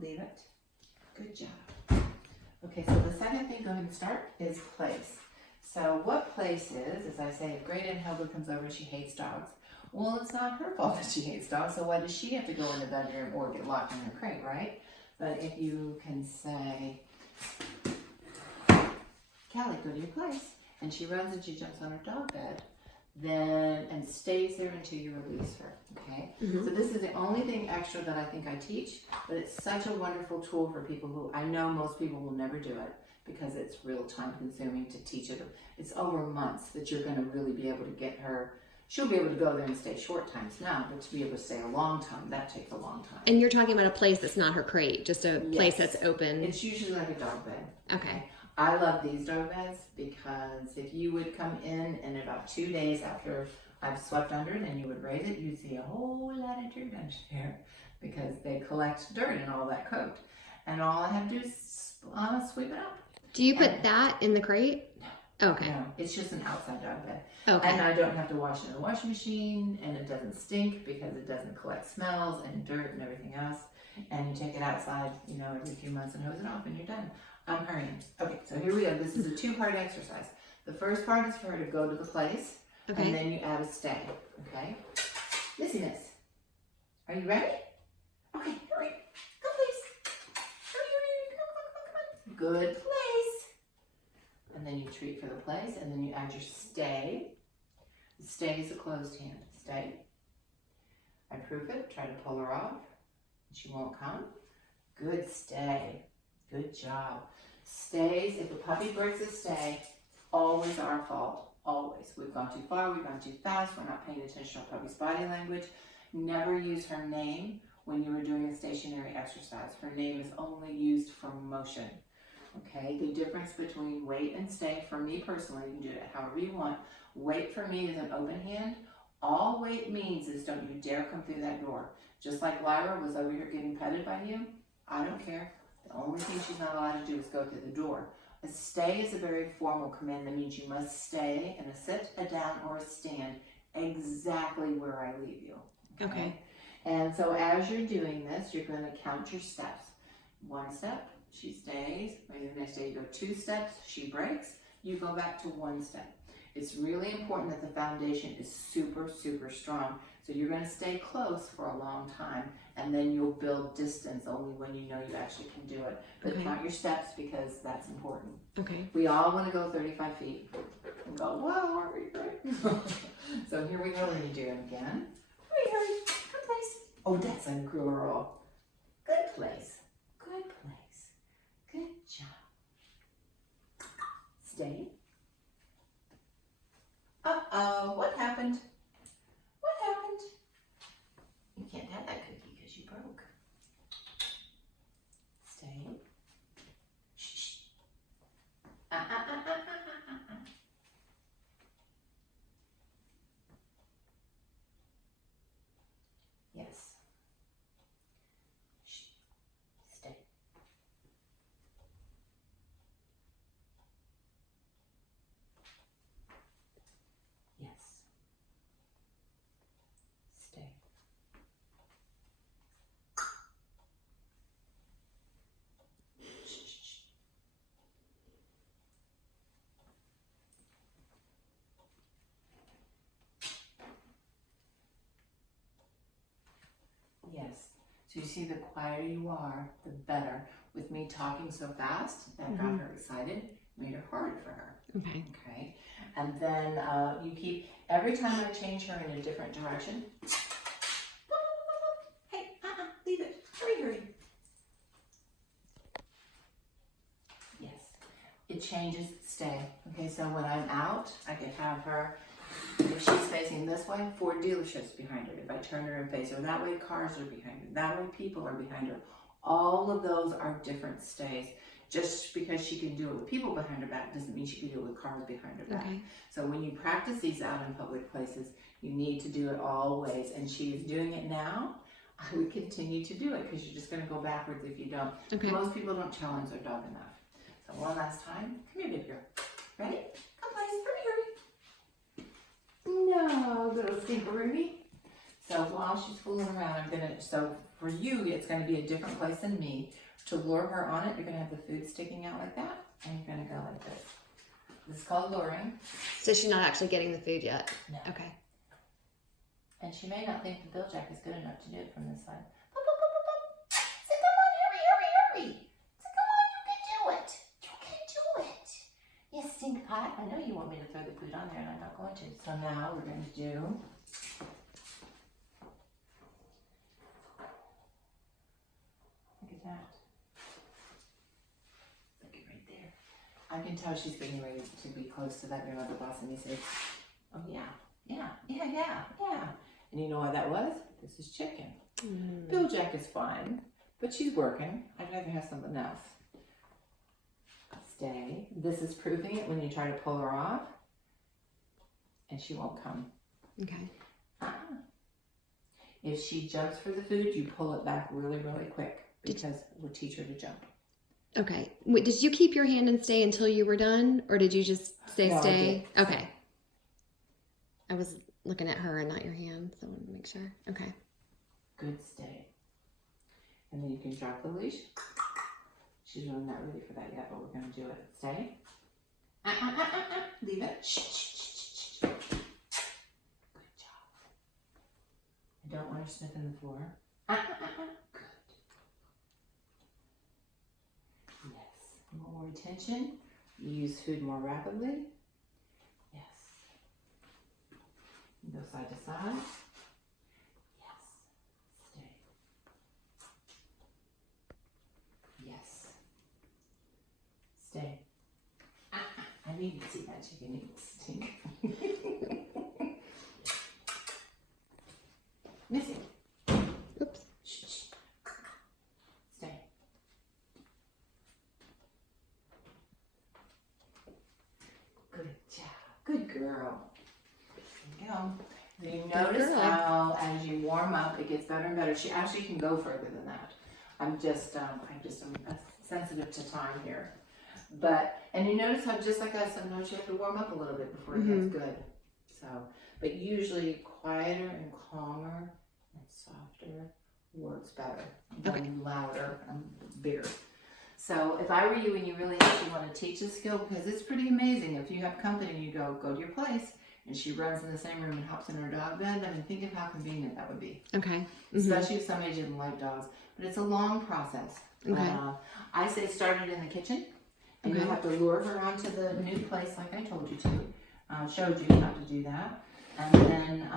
leave it. Good job. Okay, so the second thing, go ahead and start, is place. So what place is, as I say, if Great Aunt Hilda comes over and she hates dogs, well, it's not her fault that she hates dogs, so why does she have to go in the bedroom or get locked in her crate, right? But if you can say, Callie, go to your place, and she runs and she jumps on her dog bed, then, and stays there until you release her, okay? So this is the only thing extra that I think I teach, but it's such a wonderful tool for people who, I know most people will never do it because it's real time consuming to teach it. It's over months that you're gonna really be able to get her. She'll be able to go there and stay short times now, but to be able to stay a long time, that takes a long time. And you're talking about a place that's not her crate, just a place that's open. It's usually like a dog bed. Okay. I love these dog beds because if you would come in about 2 days after I've swept under it and you would raise it, you'd see a whole lot of dirt under there because they collect dirt and all that coat. And all I have to do is sweep it up. Do you put that in the crate? No. Okay. No, it's just an outside dog bed. Okay. And I don't have to wash it in the washing machine, and it doesn't stink because it doesn't collect smells and dirt and everything else. And you take it outside, you know, every few months and hose it off and you're done. I'm hurrying. Okay, so here we go. This is a 2-part exercise. The first part is for her to go to the place, and then you add a stay, okay? Missy Miss, are you ready? Okay, hurry. Go, please. Hurry. Come on. Good place. And then you treat for the place, and then you add your stay. The stay is a closed hand. Stay. I proof it. Try to pull her off. She won't come. Good stay. Good job. Stays, if a puppy breaks a stay, always our fault. Always. We've gone too far, we've gone too fast, we're not paying attention to our puppy's body language. Never use her name when you are doing a stationary exercise. Her name is only used for motion. Okay, the difference between wait and stay, for me personally, you can do it however you want. Wait for me is an open hand. All wait means is don't you dare come through that door. Just like Lyra was over here getting petted by you, I don't care. The only thing she's not allowed to do is go through the door. A stay is a very formal command that means you must stay in a sit, a down, or a stand exactly where I leave you. Okay. And so as you're doing this, you're going to count your steps. 1 step, she stays. Maybe the next day you go 2 steps, she breaks. You go back to 1 step. It's really important that the foundation is super, super strong. So you're going to stay close for a long time, and then you'll build distance only when you know you actually can do it. But count your steps because that's important. Okay. We all want to go 35 feet and go, wow, aren't we great? So here we go, we're going to do it again. Hurry, good place. Oh, that's a girl. Good place. Good place. Good job. Stay. Uh-oh, what happened? What happened? You can't have that cookie because you broke. Stay. Shh. Yes. Shh. Stay. Yes. Stay. Shh, shh, shh. Yes. So you see, the quieter you are, the better. With me talking so fast, that got her excited, made it harder for her. Okay. Okay. And then you keep, every time I change her in a different direction. Hey, leave it. Hurry, hurry. Yes. It changes, stay. Okay, so when I'm out, I can have her, if she's facing this way, 4 dealerships behind her. If I turn her and face her that way, cars are behind her. That way, people are behind her. All of those are different stays. Just because she can do it with people behind her back doesn't mean she can do it with cars behind her back. Okay. So when you practice these out in public places, you need to do it all ways. And she's doing it now. I would continue to do it because you're just going to go backwards if you don't. Okay. Most people don't challenge their dog enough. So one last time. Come here, big girl. Ready? Come, please. Hurry, hurry. No, little stinker Ruby. So while she's fooling around, so for you, it's gonna be a different place than me. To lure her on it, you're gonna have the food sticking out like that, and you're gonna go like this. This is called luring. So she's not actually getting the food yet? No. Okay. And she may not think the bill jack is good enough to do it from this side. Pop, pop, pop, pop, pop. So come on, hurry, hurry, hurry. So come on, you can do it. You can do it. You stink pot. I know you want me to throw the food on there, and I'm not going to. So now we're going to do. Look at that. Look at right there. I can tell she's getting ready to be close to that grandmother boss, and he says, "Oh yeah, yeah, yeah, yeah, yeah." And you know why that was? This is chicken. Bill jack is fine, but she's working. I'd rather have something else. Stay. This is proving it when you try to pull her off, and she won't come. Okay. If she jumps for the food, you pull it back really, really quick because we'll teach her to jump. Okay. Wait, did you keep your hand and stay until you were done, or did you just say No, I stay? did. Okay. I was looking at her and not your hand, so I wanted to make sure. Okay. Good, stay. And then you can drop the leash. She's really not ready for that yet, but we're going to do it. Stay. Leave it. Shh, shh, shh, shh, shh. Good job. I don't want her sniffing the floor. Good. Yes. You want more attention? You use food more rapidly. Yes. Go side to side. Yes. Stay. Yes. Stay. I need to see that chicken eat stink. Missy. Oops. Shh, shh. Stay. Good job. Good girl. There you go. You notice girl. how as you warm up, it gets better and better. She actually can go further than that. I'm sensitive to time here. But, and you notice how just like us, sometimes you have to warm up a little bit before it gets good. So, but usually quieter and calmer and softer works better than louder and bigger. So if I were you and you really actually want to teach this skill, because it's pretty amazing. If you have company and you go to your place and she runs in the same room and hops in her dog bed, I mean, think of how convenient that would be. Okay. Especially if somebody didn't like dogs. But it's a long process. Okay. I say start it in the kitchen. And you have to lure her onto the new place like I told you to. Showed you how to do that. And then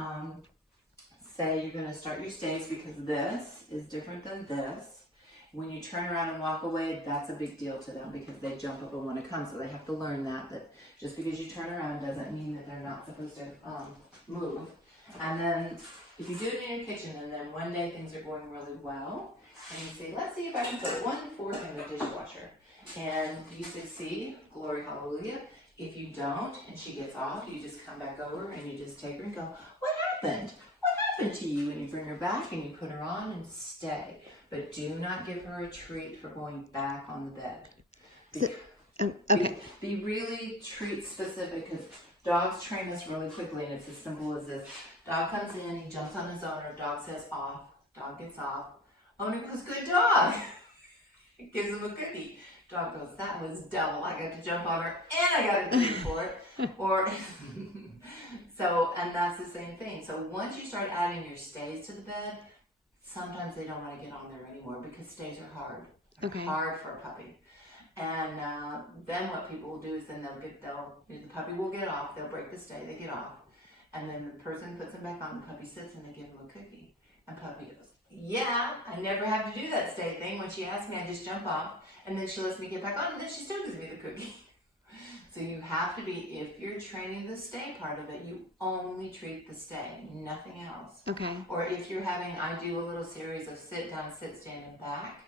say you're going to start your stays because this is different than this. When you turn around and walk away, that's a big deal to them because they jump up and want to come. So they have to learn that just because you turn around doesn't mean that they're not supposed to move. And then if you do it in your kitchen and then one day things are going really well, and you say, let's see if I can put 1 fork in the dishwasher. And you succeed, glory, hallelujah. If you don't, and she gets off, you just come back over and you just take her and go, what happened? What happened to you? And you bring her back and you put her on and stay. But do not give her a treat for going back on the bed. Okay. Be really treat specific because dogs train this really quickly and it's as simple as this. Dog comes in, he jumps on his owner, dog says off, dog gets off. Owner goes, good dog. Gives him a cookie. Dog goes, that was double. I got to jump on her and I got a treat for it. Or so, and that's the same thing. So once you start adding your stays to the bed, sometimes they don't want to get on there anymore because stays are hard. Okay. Hard for a puppy. And then what people will do is then the puppy will get off, they'll break the stay, they get off. And then the person puts them back on, the puppy sits and they give them a cookie. And puppy goes, yeah, I never have to do that stay thing. When she asks me, I just jump off. And then she lets me get back on, and then she still gives me the cookie. So you have to be, if you're training the stay part of it, you only treat the stay, nothing else. Okay. Or if you're having, I do a little series of sit down, sit, stand, and back.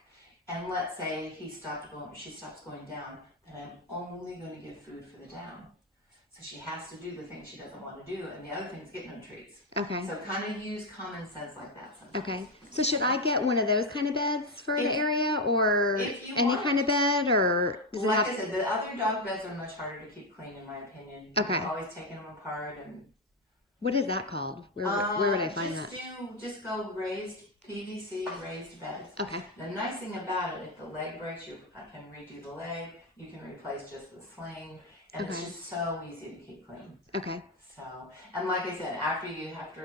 And let's say she stops going down, then I'm only going to give food for the down. So she has to do the thing she doesn't want to do, and the other thing's getting no treats. Okay. So kind of use common sense like that sometimes. Okay. So should I get one of those kind of beds for the area, or any want. kind of bed, or does Like it have... I said, the other dog beds are much harder to keep clean, in my opinion. Okay. You're always taking them apart, and What is that called? Where would I find that? Just go raised PVC raised beds. Okay. The nice thing about it, if the leg breaks, I can redo the leg. You can replace just the sling, and it's just so easy to keep clean. Okay. So, and like I said, after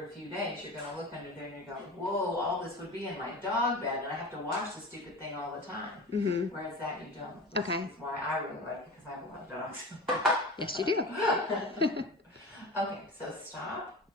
a few days, you're going to look under there and you're going, whoa, all this would be in my dog bed, and I have to wash the stupid thing all the time. Mm-hmm. Whereas that you don't. Okay. That's why I really like it, because I have a lot of dogs. Yes, you do. Okay, so stop.